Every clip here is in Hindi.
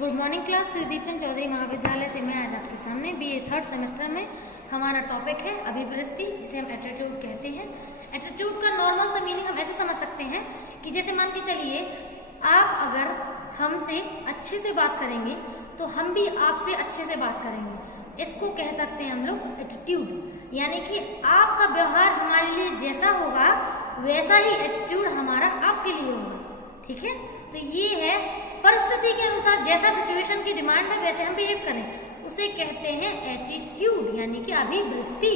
Good morning class. Shrideep Chand Chaudhary Mahavidyalaya से मैं आज आपके सामने बीए थर्ड सेमेस्टर में हमारा टॉपिक है अभिवृत्ति, जिसे हम एटीट्यूड कहते हैं। एटीट्यूड का नॉर्मल सा मीनिंग हम ऐसे समझ सकते हैं कि जैसे मान के चलिए आप अगर हमसे अच्छे से बात करेंगे तो हम भी आपसे अच्छे से बात करेंगे। इसको कह सकते हैं हम लोग एटीट्यूड, यानी कि आपका व्यवहार हमारे लिए जैसा होगा वैसा ही एटीट्यूड हमारा आपके लिए होगा। ठीक है, तो ये है परिस्थिति के अनुसार जैसा सिचुएशन की डिमांड है वैसे हम बिहेव करें, उसे कहते हैं एटीट्यूड, यानी कि अभिवृत्ति।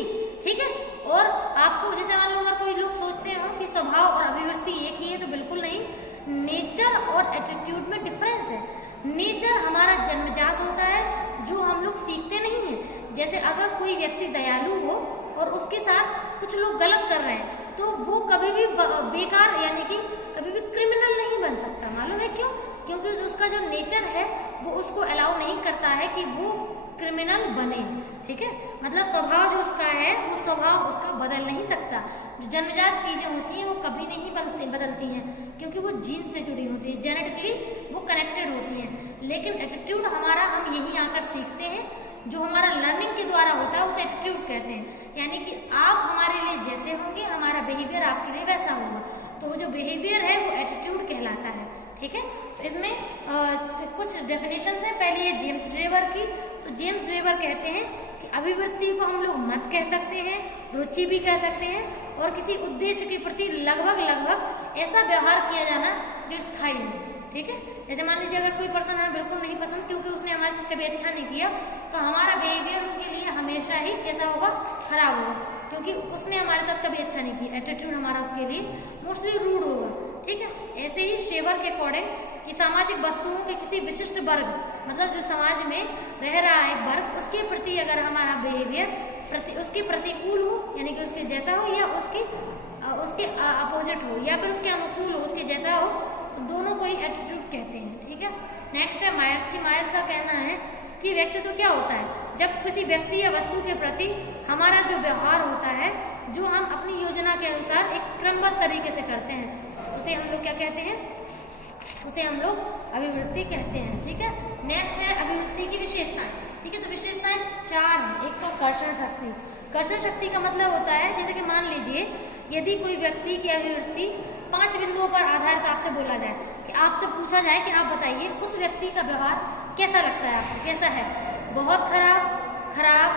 ठीक है, और आपको जैसे मान लो अगर कोई लोग सोचते हो कि स्वभाव और अभिवृत्ति एक ही है, तो बिल्कुल नहीं। नेचर और एटीट्यूड में डिफरेंस है। नेचर हमारा जन्मजात होता है जो हम लोग सीखते नहीं है। जैसे अगर कोई व्यक्ति दयालु हो और उसके साथ कुछ लोग गलत कर रहे हैं तो वो कभी भी बेकार यानी कि कभी भी क्रिमिनल नहीं बन सकता। मालूम है क्यों? क्योंकि उसका जो नेचर है वो उसको अलाउ नहीं करता है कि वो क्रिमिनल बने। ठीक है, मतलब स्वभाव जो उसका है वो स्वभाव उसका बदल नहीं सकता। जो जन्मजात चीजें होती हैं वो कभी नहीं बदलती हैं, क्योंकि वो जीन से जुड़ी होती है, जेनेटिकली वो कनेक्टेड होती हैं। लेकिन एटीट्यूड हमारा हम यहीं आकर सीखते हैं, जो हमारा लर्निंग के द्वारा होता है उसे एटीट्यूड कहते हैं। यानी कि आप हमारे लिए जैसे होंगे हमारा बिहेवियर आपके लिए वैसा होगा, तो वो जो बिहेवियर है वो एटीट्यूड कहलाता है। ठीक है, तो इसमें कुछ डेफिनेशन है। पहले है जेम्स ड्रेवर की। तो जेम्स ड्रेवर कहते हैं कि अभिवृत्ति को हम लोग मत कह सकते हैं, रुचि भी कह सकते हैं, और किसी उद्देश्य के प्रति लगभग ऐसा व्यवहार किया जाना जो स्थायी है। ठीक है, जैसे मान लीजिए अगर कोई पर्सन हमें बिल्कुल नहीं पसंद क्योंकि उसने हमारे साथ कभी अच्छा नहीं किया, तो हमारा बिहेवियर उसके लिए हमेशा ही कैसा होगा? खराब होगा, क्योंकि उसने हमारे साथ कभी अच्छा नहीं किया। एटीट्यूड हमारा उसके लिए मोस्टली रूड होगा। ठीक है, ऐसे ही शेवर के अकॉर्डिंग कि सामाजिक वस्तुओं के किसी विशिष्ट वर्ग, मतलब जो समाज में रह रहा है एक वर्ग, उसके प्रति अगर हमारा बिहेवियर उसके प्रतिकूल हो, यानी कि उसके जैसा हो, या उसके अपोजिट हो, या फिर उसके अनुकूल हो, उसके जैसा हो, तो दोनों को ही एटीट्यूड कहते हैं। ठीक है, नेक्स्ट है मायर्स की। मायर्स का कहना है कि व्यक्तित्व क्या होता है? जब किसी व्यक्ति या वस्तु के प्रति हमारा जो व्यवहार होता है, जो हम अपनी योजना के अनुसार एक क्रमबद्ध तरीके से करते हैं, उसे हम लोग क्या कहते हैं? उसे हम लोग अभिवृत्ति कहते हैं। ठीक है, नेक्स्ट है अभिवृत्ति की विशेषताएं। ठीक है, तो विशेषताएं 4 हैं। एक तो कर्षण शक्ति। कर्षण शक्ति का मतलब होता है, जैसे कि मान लीजिए यदि कोई व्यक्ति की अभिवृत्ति 5 बिंदुओं पर आधारित आपसे बोला जाए, कि आपसे पूछा जाए कि आप बताइए उस व्यक्ति का व्यवहार कैसा लगता है आपको, कैसा है? बहुत खराब,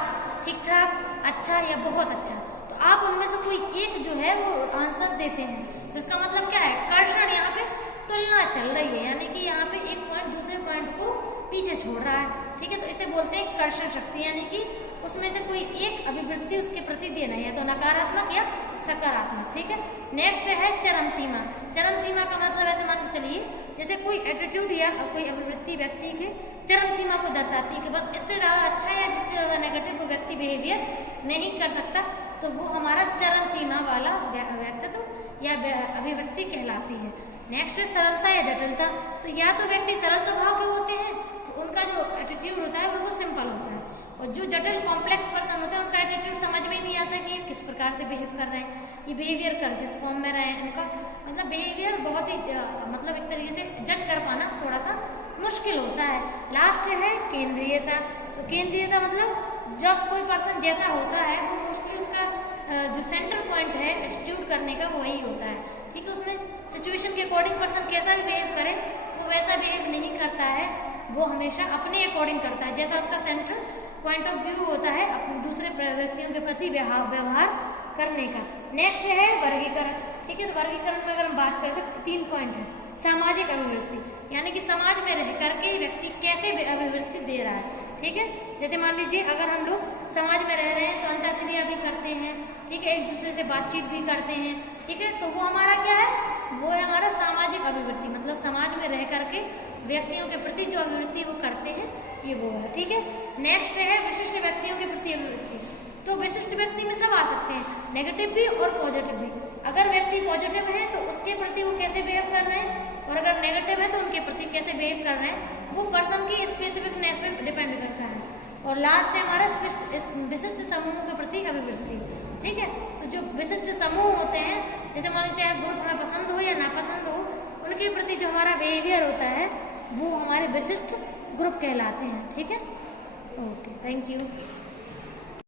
ठीक ठाक, अच्छा या बहुत अच्छा। तो आप उनमें से कोई एक जो है वो आंसर देते हैं, तो इसका मतलब क्या है? कर्षण, यहाँ पे तुलना चल रही है, यानी कि यहाँ पे एक पॉइंट दूसरे पॉइंट को पीछे छोड़ रहा है। ठीक है, तो इसे बोलते हैं कर्षण शक्ति, यानी कि उसमें से कोई एक अभिवृत्ति उसके प्रति देना, या तो नकारात्मक या सकारात्मक। ठीक है, नेक्स्ट है चरम सीमा। चरम सीमा का मतलब ऐसे मान के चलिए जैसे कोई एटीट्यूड या कोई अभिवृत्ति व्यक्ति के चरम सीमा को दर्शाती है कि बस इससे ज्यादा अच्छा या जिससे ज्यादा नेगेटिव वो व्यक्ति बिहेवियर नहीं कर सकता, तो वो हमारा चरम सीमा वाला व्यक्तित्व या अभिवृत्ति कहलाती है। नेक्स्ट है सरलता या जटिलता। तो या तो व्यक्ति सरल स्वभाव के होते हैं तो उनका जो एटीट्यूड होता है वो सिंपल होता है, और जो जटिल कॉम्प्लेक्स पर्सन होते हैं उनका एटीट्यूड समझ में नहीं आता कि ये किस प्रकार से बिहेव कर रहे हैं, ये बिहेवियर कर किस फॉर्म में रहे हैं। उनका मतलब बिहेवियर बहुत ही मतलब एक तरीके से जज कर पाना थोड़ा सा मुश्किल होता है। लास्ट है केंद्रीयता। तो केंद्रीयता मतलब जब कोई पर्सन जैसा होता है तो मोस्टली उसका जो सेंटर पॉइंट है एटीट्यूड करने का वही होता है। ठीक है, उसमें सिचुएशन के अकॉर्डिंग पर्सन कैसा भी बिहेव करे वो वैसा बिहेव नहीं करता है, वो हमेशा अपने अकॉर्डिंग करता है, जैसा उसका सेंट्रल पॉइंट ऑफ व्यू होता है अपने दूसरे व्यक्तियों के प्रति व्यवहार करने का। नेक्स्ट है वर्गीकरण। ठीक है, तो वर्गीकरण में अगर हम बात करें तो 3 पॉइंट है। सामाजिक अभिवृत्ति, यानी कि समाज में रह करके व्यक्ति कैसे अभिवृत्ति दे रहा है। ठीक है, जैसे मान लीजिए अगर हम लोग समाज में रह रहे हैं तो अंतःक्रिया भी करते हैं, ठीक है, एक दूसरे से बातचीत भी करते हैं। ठीक है, तो वो हमारा क्या है? वो है हमारा सामाजिक अभिवृत्ति, मतलब समाज में रह करके व्यक्तियों के प्रति जो अभिवृत्ति वो करते हैं, ये वो है। ठीक है, नेक्स्ट है विशिष्ट व्यक्तियों के प्रति अभिवृत्ति। तो विशिष्ट व्यक्ति में सब आ सकते हैं, नेगेटिव भी और पॉजिटिव भी। अगर व्यक्ति पॉजिटिव है तो उसके प्रति वो कैसे बिहेव कर रहे हैं, और अगर नेगेटिव है तो उनके प्रति कैसे बिहेव कर रहे हैं, वो पर्सन की स्पेसिफिकनेस पे डिपेंड करता है। और लास्ट है हमारा विशिष्ट समूह के प्रति अभिवृत्ति। ठीक है, तो जो विशिष्ट समूह होते हैं, जैसे मान लीजिए चाहे ग्रुप हमें पसंद हो या नापसंद हो, उनके प्रति जो हमारा बिहेवियर होता है वो हमारे विशिष्ट ग्रुप कहलाते हैं। ठीक है, ओके, थैंक यू।